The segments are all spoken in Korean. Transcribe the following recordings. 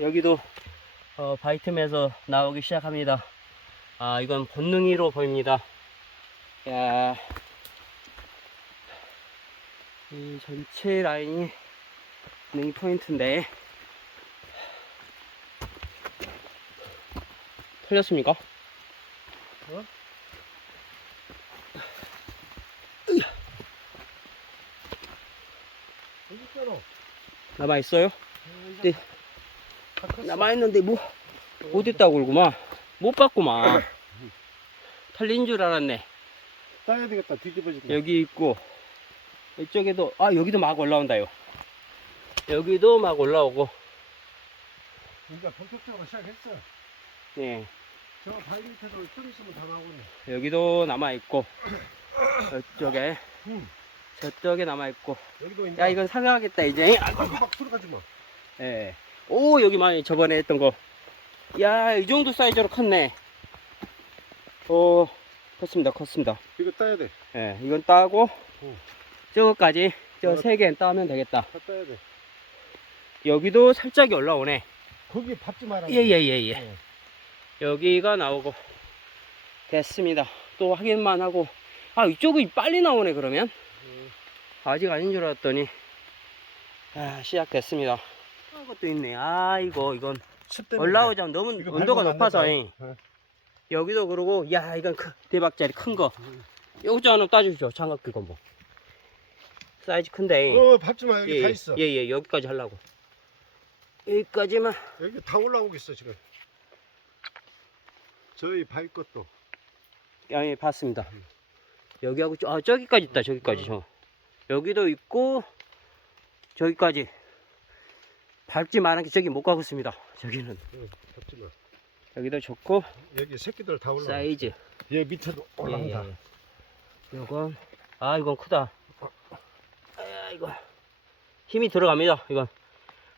여기도 어, 바이틈에서 나오기 시작합니다. 아, 이건 본능이로 보입니다. 야, 이 전체 라인이 능이 포인트인데 틀렸습니까? 어? 남아 있어요? 네. 다 컸어. 남아 있는데 뭐 어딨다고 그러구만. 못 봤구만. 틀린 줄 알았네. 따야 되겠다. 뒤집어진다. 여기 있고 이쪽에도 아 여기도 막 올라온다요. 여기도 막 올라오고 우리가 본격적으로 시작했어. 예저 바위 밑에도 좀 있으면 다 나오네. 여기도 남아 있고 저쪽에 응. 저쪽에 남아 있고 여기도 이제. 야 이건 상하겠다 이제. 아이고, 막 들어가지 마. 예. 오 여기 많이 저번에 했던 거. 야 이 정도 사이즈로 컸네. 오 컸습니다 컸습니다. 이거 따야 돼. 예 이건 따고 응. 저거까지 저 어. 세 개는 따면 되겠다. 다 따야 돼. 여기도 살짝이 올라오네. 거기 밟지 마라. 예 예 예 예. 어. 여기가 나오고 됐습니다. 또 확인만 하고 아 이쪽이 빨리 나오네 그러면 음. 아직 아닌 줄 알았더니 아 시작됐습니다. 이런 것도 있네. 아 이거 이건 올라오자면 너무 이거 온도가 밟으면 안 높아서 된다. 잉. 어. 여기도 그러고 야 이건 큰, 대박짜리 큰 거. 음. 요거 하나 따주십시오. 장갑 끼고 뭐 사이즈 큰데. 어, 밟지 마. 여기 예, 다 예, 있어. 예, 예, 여기까지 하려고. 여기까지만. 여기 다 올라오고 있어, 지금. 저희 바위 것도. 야, 예, 봤습니다. 여기하고, 저, 아, 저기까지 있다, 저기까지, 저. 여기도 있고, 저기까지. 밟지 말은 게 저기 못 가겠습니다. 저기는. 응, 밟지 마. 여기도 좋고, 여기 새끼들 다 올라와. 사이즈. 얘 밑에도 올라온다. 예, 예. 요건, 아, 이건 크다. 아, 이거. 힘이 들어갑니다, 이건.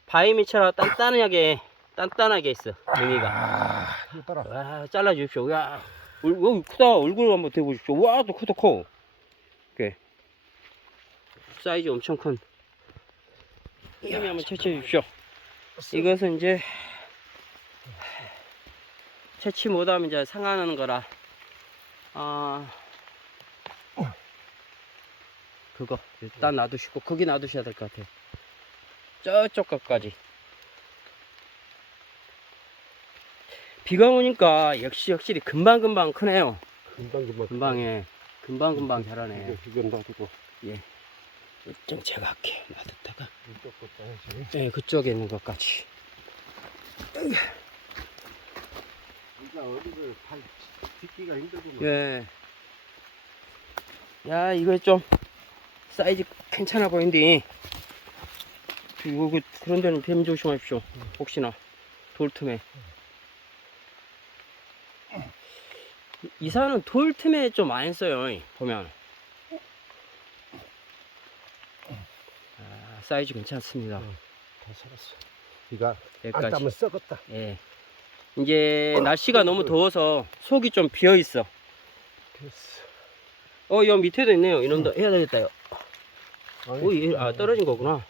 바위 밑처럼 단단하게, 단단하게 있어, 능이가. 아, 따라. 와, 잘라 주십시오. 야, 얼굴 크다. 얼굴 한번 대보십시오. 와, 또 크다, 커. 이렇게. 사이즈 엄청 큰. 힘이 한번 채취해 주십시오. 이것은 이제, 채취 못하면 이제 상하는 거라. 아, 그거, 일단 놔두시고, 거기 놔두셔야 될 것 같아요. 저쪽 것까지. 비가 오니까 역시 확실히 금방금방 크네요. 금방 금방. 금방에 금방금방 자라네. 이거 이건 놔두고 좀 제가 할게요. 놔뒀다가 이쪽 거 따야지. 네, 그쪽에 있는 것까지. 이제 어디를 발 딛기가 힘들구만. 예. 야 이거 좀 사이즈 괜찮아 보이는데 이거 그- 그런 데는 뱀 조심하십시오. 혹시나 돌 틈에. 이 산은 돌 틈에 좀 많이 써요. 보면. 사이즈 괜찮습니다. 다 살았어. 이가 안 여기까지. 따면 썩었다. 예. 이제 날씨가 너무 더워서 속이 좀 비어 있어. 됐어. 어, 여 밑에도 있네요. 이놈도 해야 되겠다. 요. 아니, 오, 얘, 아, 떨어진 거구나.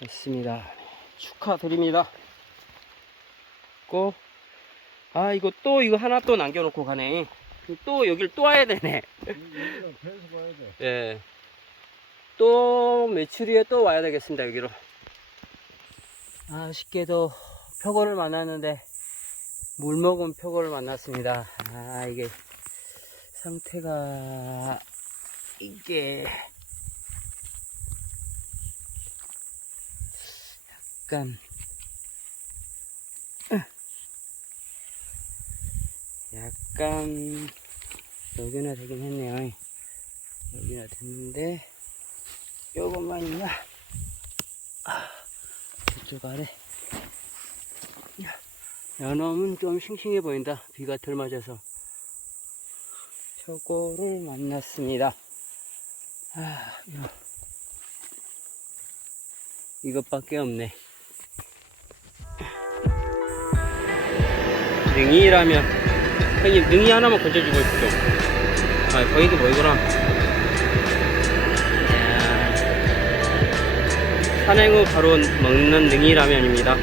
됐습니다. 축하드립니다. 고. 아, 이거 또, 이거 하나 또 남겨놓고 가네. 또 여길 또 와야 되네. 배에서 봐야 돼. 예. 또 며칠 뒤에 또 와야 되겠습니다, 여기로. 아쉽게도 표고를 만났는데, 물 먹은 표고를 만났습니다. 아, 이게, 상태가, 이게, 약간, 약간, 여기나 되긴 했네요. 여기나 됐는데 요것만 있냐 아, 이쪽 아래. 야, 연어는 좀 싱싱해 보인다. 비가 덜 맞아서. 저거를 만났습니다. 아. 이것밖에 없네. 능이라면 형님 능이 하나만 건져주고 싶죠. 아 거기도 뭐 이거라 아, 산행후 바로 먹는 능이라면입니다.